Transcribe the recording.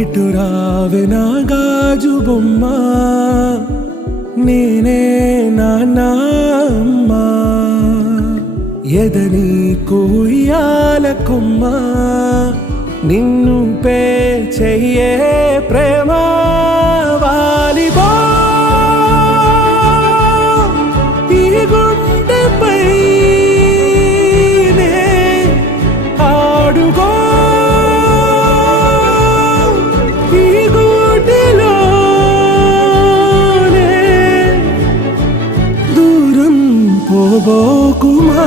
ఇటు రావే నా గాజు బొమ్మ, నేనే నాన్న అమ్మ. ఎదని కుయ్యాల కొమ్మ, నిన్ను పే చెయ్యే ప్రేమ. వాలిబో ఈ గుండెపై నే ఆడుగో, ఈ గూటిలోనే దూరం పోబోకుమా.